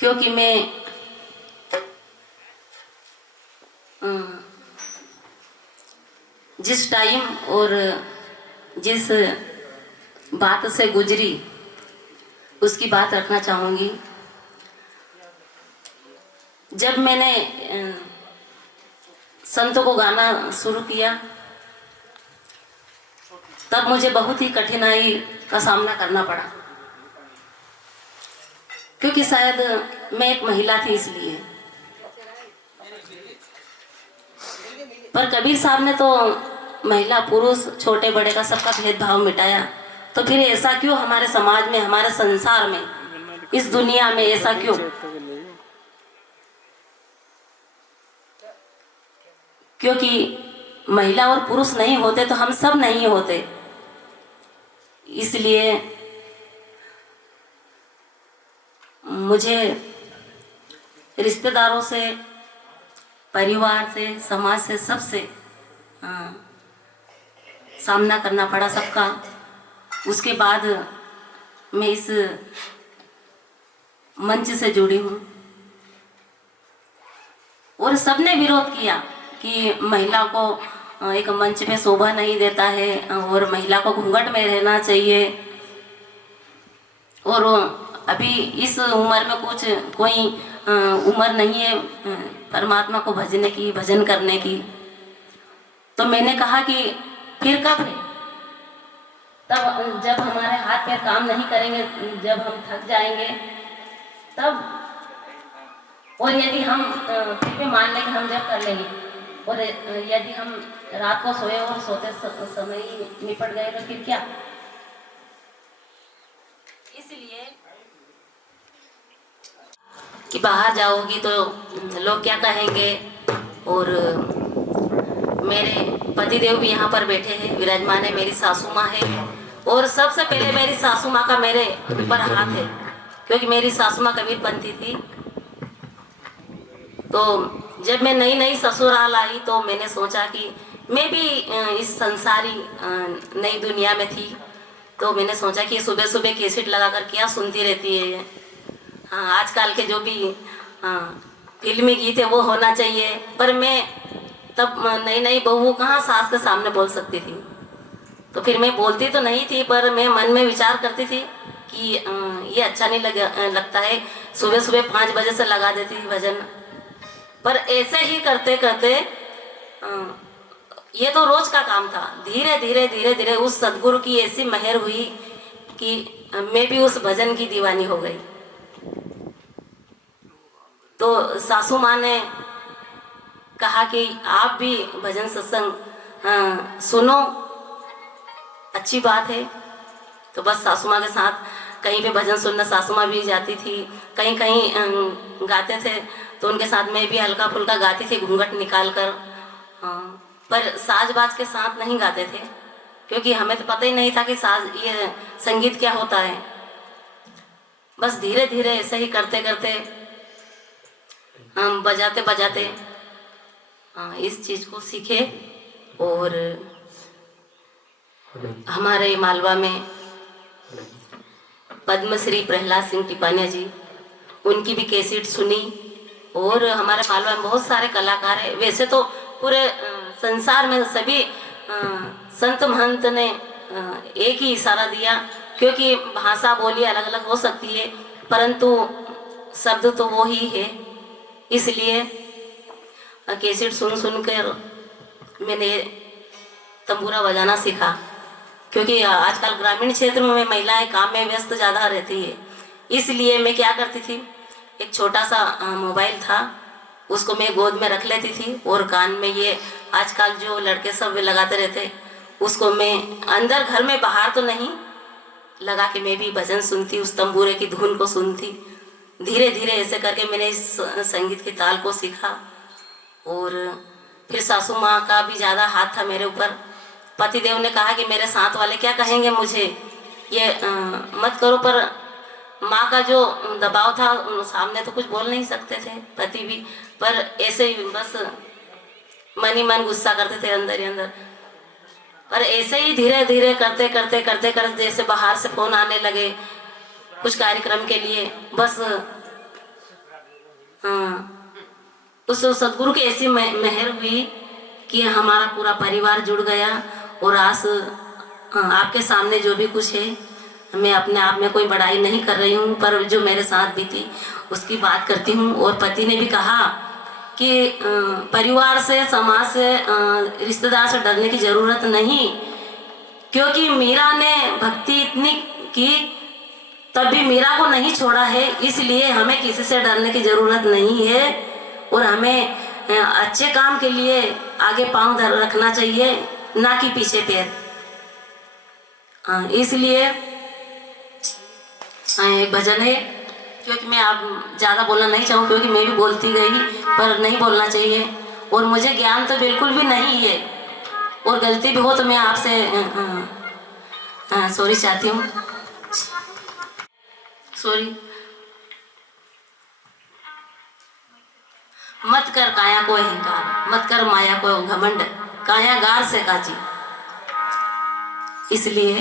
क्योंकि मैं जिस टाइम और जिस बात से गुजरी उसकी बात रखना चाहूँगी। जब मैंने संतों को गाना शुरू किया तब मुझे बहुत ही कठिनाई का सामना करना पड़ा, क्योंकि शायद मैं एक महिला थी इसलिए। पर कबीर साहब ने तो महिला पुरुष छोटे बड़े का सबका भेदभाव मिटाया, तो फिर ऐसा क्यों हमारे समाज में, हमारे संसार में, इस दुनिया में ऐसा क्यों? क्योंकि महिला और पुरुष नहीं होते तो हम सब नहीं होते। इसलिए मुझे रिश्तेदारों से, परिवार से, समाज से, सबसे सामना करना पड़ा सबका। उसके बाद मैं इस मंच से जुड़ी हूँ और सबने विरोध किया कि महिला को एक मंच पे शोभा नहीं देता है और महिला को घूंघट में रहना चाहिए, और अभी इस उम्र में कुछ कोई उम्र नहीं है परमात्मा को भजने की, भजन करने की। तो मैंने कहा कि फिर कब है? तब जब हमारे हाथ पैर काम नहीं करेंगे, जब हम थक जाएंगे तब। और यदि हम फिर भी मान लें कि हम जब कर लेंगे, और यदि हम रात को सोए और सोते समय ही निपट गए तो फिर क्या? इसलिए कि बाहर जाओगी तो लोग क्या कहेंगे। और मेरे पतिदेव भी यहाँ पर बैठे हैं, विराजमान है, मेरी सासू माँ है, और सबसे पहले मेरी सासू माँ का मेरे ऊपर हाथ है, क्योंकि मेरी सासू माँ कबीरपंथी थी। तो जब मैं नई नई ससुराल आई तो मैंने सोचा कि मैं भी इस संसारी नई दुनिया में थी, तो मैंने सोचा कि सुबह सुबह कैसेट लगा कर क्या सुनती रहती है। हाँ, आजकल के जो भी फिल्मी गीत है वो होना चाहिए। पर मैं तब नई नई बहू कहाँ सास के सामने बोल सकती थी, तो फिर मैं बोलती तो नहीं थी, पर मैं मन में विचार करती थी कि ये अच्छा नहीं लगता है। सुबह सुबह 5 बजे से लगा देती थी भजन। पर ऐसे ही करते करते ये तो रोज का काम था। धीरे धीरे धीरे धीरे उस सदगुरु की ऐसी मेहर हुई कि मैं भी उस भजन की दीवानी हो गई। तो सासू माँ ने कहा कि आप भी भजन सत्संग सुनो, अच्छी बात है। तो बस सासू माँ के साथ कहीं पे भजन सुनना सासू माँ भी जाती थी, कहीं कहीं गाते थे तो उनके साथ मैं भी हल्का फुल्का गाती थी घूंघट निकाल कर। पर साज बाज के साथ नहीं गाते थे, क्योंकि हमें तो पता ही नहीं था कि साज, ये संगीत क्या होता है। बस धीरे धीरे ऐसे ही करते करते हम बजाते बजाते इस चीज़ को सीखे। और हमारे मालवा में पद्मश्री प्रहलाद सिंह टिपानिया जी, उनकी भी कैसेट सुनी। और हमारे मालवा में बहुत सारे कलाकार हैं। वैसे तो पूरे संसार में सभी संत महंत ने एक ही इशारा दिया, क्योंकि भाषा बोली अलग अलग हो सकती है परंतु शब्द तो वो ही है। इसलिए कैसेट सुन सुन कर मैंने तंबूरा बजाना सीखा, क्योंकि आजकल ग्रामीण क्षेत्र में महिलाएं काम में व्यस्त ज़्यादा रहती है। इसलिए मैं क्या करती थी, एक छोटा सा मोबाइल था, उसको मैं गोद में रख लेती थी और कान में ये आजकल जो लड़के सब लगाते रहते, उसको मैं अंदर घर में, बाहर तो नहीं, लगा के मैं भी भजन सुनती, उस तंबूरे की धुन को सुनती। धीरे धीरे ऐसे करके मैंने इस संगीत की ताल को सीखा। और फिर सासू माँ का भी ज़्यादा हाथ था मेरे ऊपर। पतिदेव ने कहा कि मेरे साथ वाले क्या कहेंगे मुझे, ये मत करो, पर माँ का जो दबाव था, सामने तो कुछ बोल नहीं सकते थे पति भी, पर ऐसे ही बस मन ही मन गुस्सा करते थे अंदर ही अंदर। पर ऐसे ही धीरे धीरे करते करते करते करते जैसे बाहर से फोन आने लगे कुछ कार्यक्रम के लिए, बस उस सदगुरु की ऐसी मेहर हुई कि हमारा पूरा परिवार जुड़ गया। और आज आपके सामने जो भी कुछ है, मैं अपने आप में कोई बड़ाई नहीं कर रही हूँ, पर जो मेरे साथ बीती उसकी बात करती हूँ। और पति ने भी कहा कि परिवार से, समाज से, रिश्तेदार से डरने की ज़रूरत नहीं, क्योंकि मीरा ने भक्ति इतनी की तब भी मीरा को नहीं छोड़ा है, इसलिए हमें किसी से डरने की ज़रूरत नहीं है। और हमें अच्छे काम के लिए आगे पांव रखना चाहिए, ना कि पीछे पैर। इसलिए एक भजन है, क्योंकि मैं आप ज़्यादा बोलना नहीं चाहूँ, क्योंकि मैं भी बोलती गई, पर नहीं बोलना चाहिए। और मुझे ज्ञान तो बिल्कुल भी नहीं है, और गलती भी हो तो मैं आपसे सॉरी चाहती हूँ, सॉरी। मत कर काया को अहंकार, मत कर माया को घमंड, काया गार से काची। इसलिए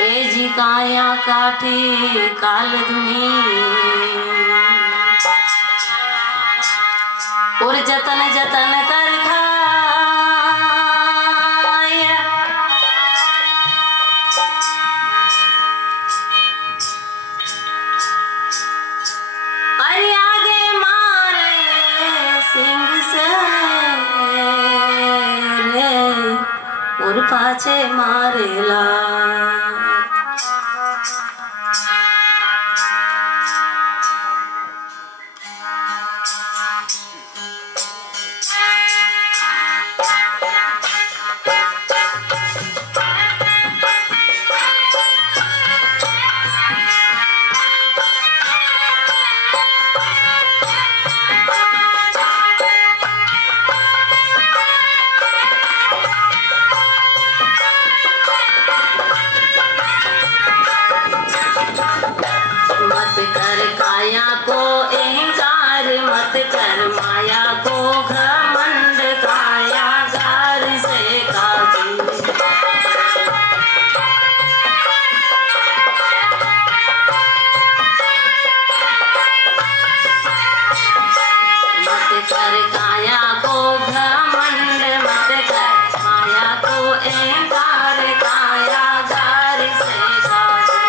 ए जी काया काटे काल धुनी, और जतन जतन कर खाया, अरे आगे मारे सिंह से रे, और पाछे मारेला। मत कर काया को अहंकार, मत कर माया को घमंड, काया गार से काची। मत कर काया को घमंड, मत कर माया को अहंकार, काया गार से काची।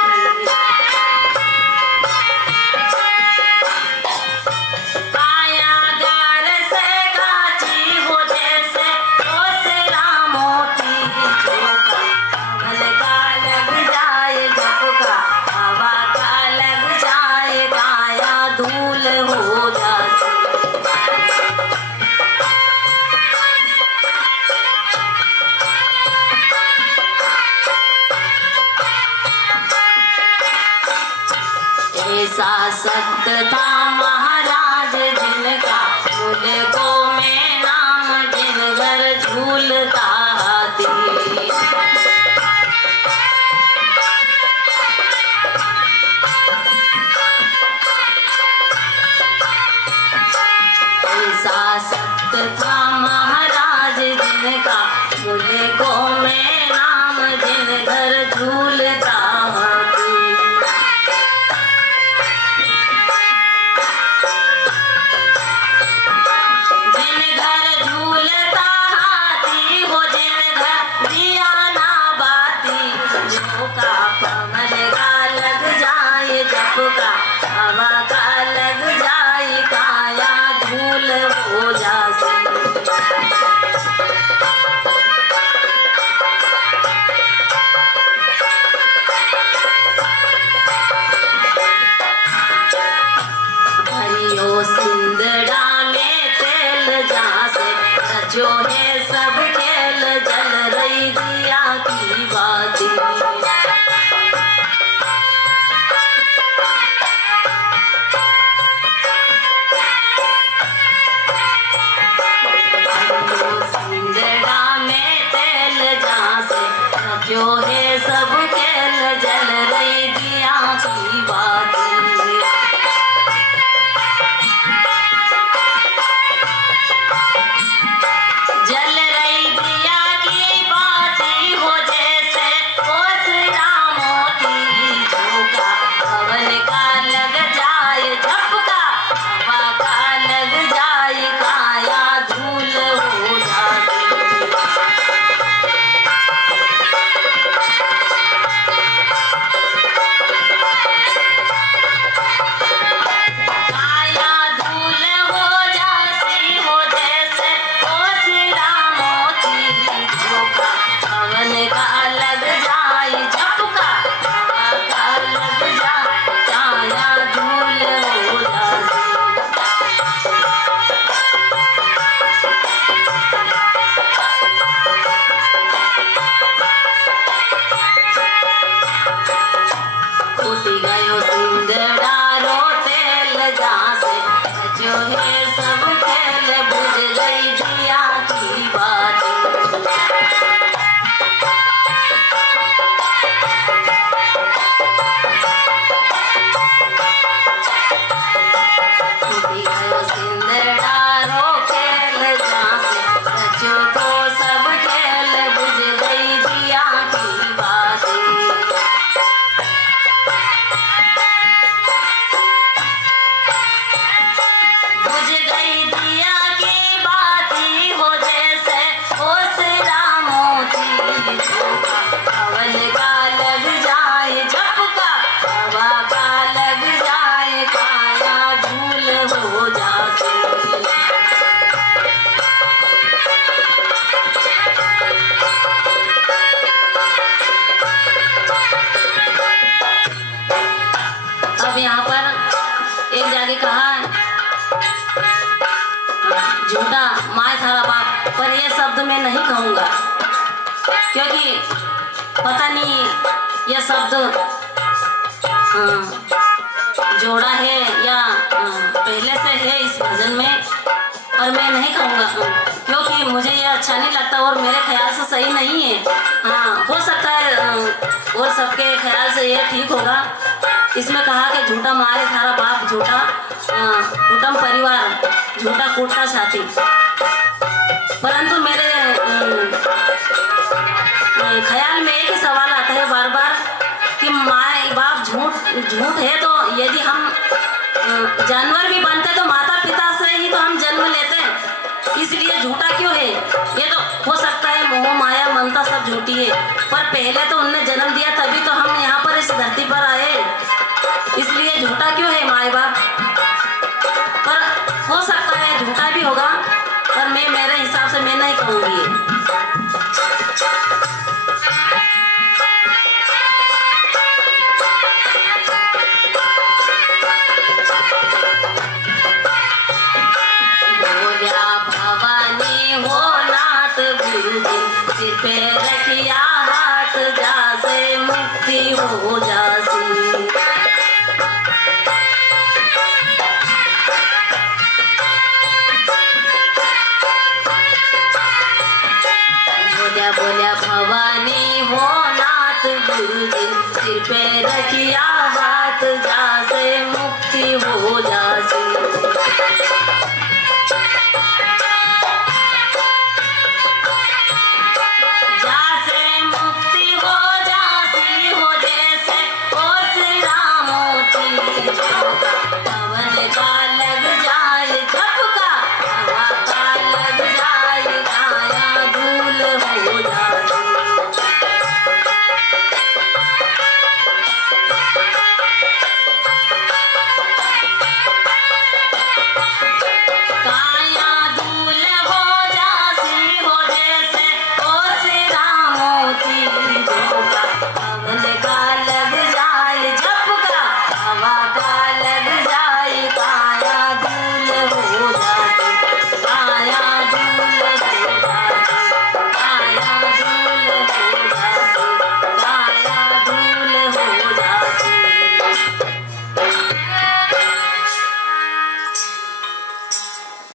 काया गार से काची हो जैसे ओसरा मोटी, झोंका हवा का लग जाए, झपका हवा का लग जाए, काया धूल हो जासी। ऐसा सत्य था महाराज जिनका, मुझको में नाम जिन घर झूलता हाथी। ऐसा सत्य था महाराज जिनका, मुझको में नाम जिन घर झूलता हाथी। जिन घर झूलता हाथी हो, जिन घर दिया ना बाती, झोंका पवन का लग जाए, झपका हवा का लग जाए, काया धूल हो जासी। भरियो सिंदड़ा में तेल, जहाँ से रचो है सब खेल, जल रही दिया की बाती। भरियो सिंदड़ा में तेल, जहाँ से रचो है सब खेल, जल रही दिया की बाती। जल रही दिया की बाती हो जैसे ओ मैं नहीं कहूँगा, क्योंकि पता नहीं यह शब्द जोड़ा है या पहले से है इस भजन में, पर मैं नहीं कहूँगा क्योंकि मुझे ये अच्छा नहीं लगता और मेरे ख्याल से सही नहीं है। हाँ, हो सकता है और सबके ख्याल से ये ठीक होगा। इसमें कहा कि झूठा मारे थारा बाप झूठा, कुटुंब परिवार झूठा कूटता साथी, परंतु मेरे ख्याल में एक ही सवाल आता है बार बार कि माँ बाप झूठ है तो यदि हम जानवर भी बनते तो माता पिता से ही तो हम जन्म लेते हैं, इसलिए झूठा क्यों है? ये तो हो सकता है मोह माया ममता सब झूठी है, पर पहले तो उनने जन्म दिया तभी तो हम यहाँ पर इस धरती पर आए, इसलिए झूठा क्यों है माँ बाप? पर हो सकता है झूठा भी होगा, पर मैं मेरे हिसाब से मैं नहीं कहूँगी। सिर पे रखिया हाथ जासे मुक्ति हो जासी, बोलिया बोलिया भवानी हो नाथ गुरुजी, सिर पे रखिया हाथ जासे मुक्ति हो जासी।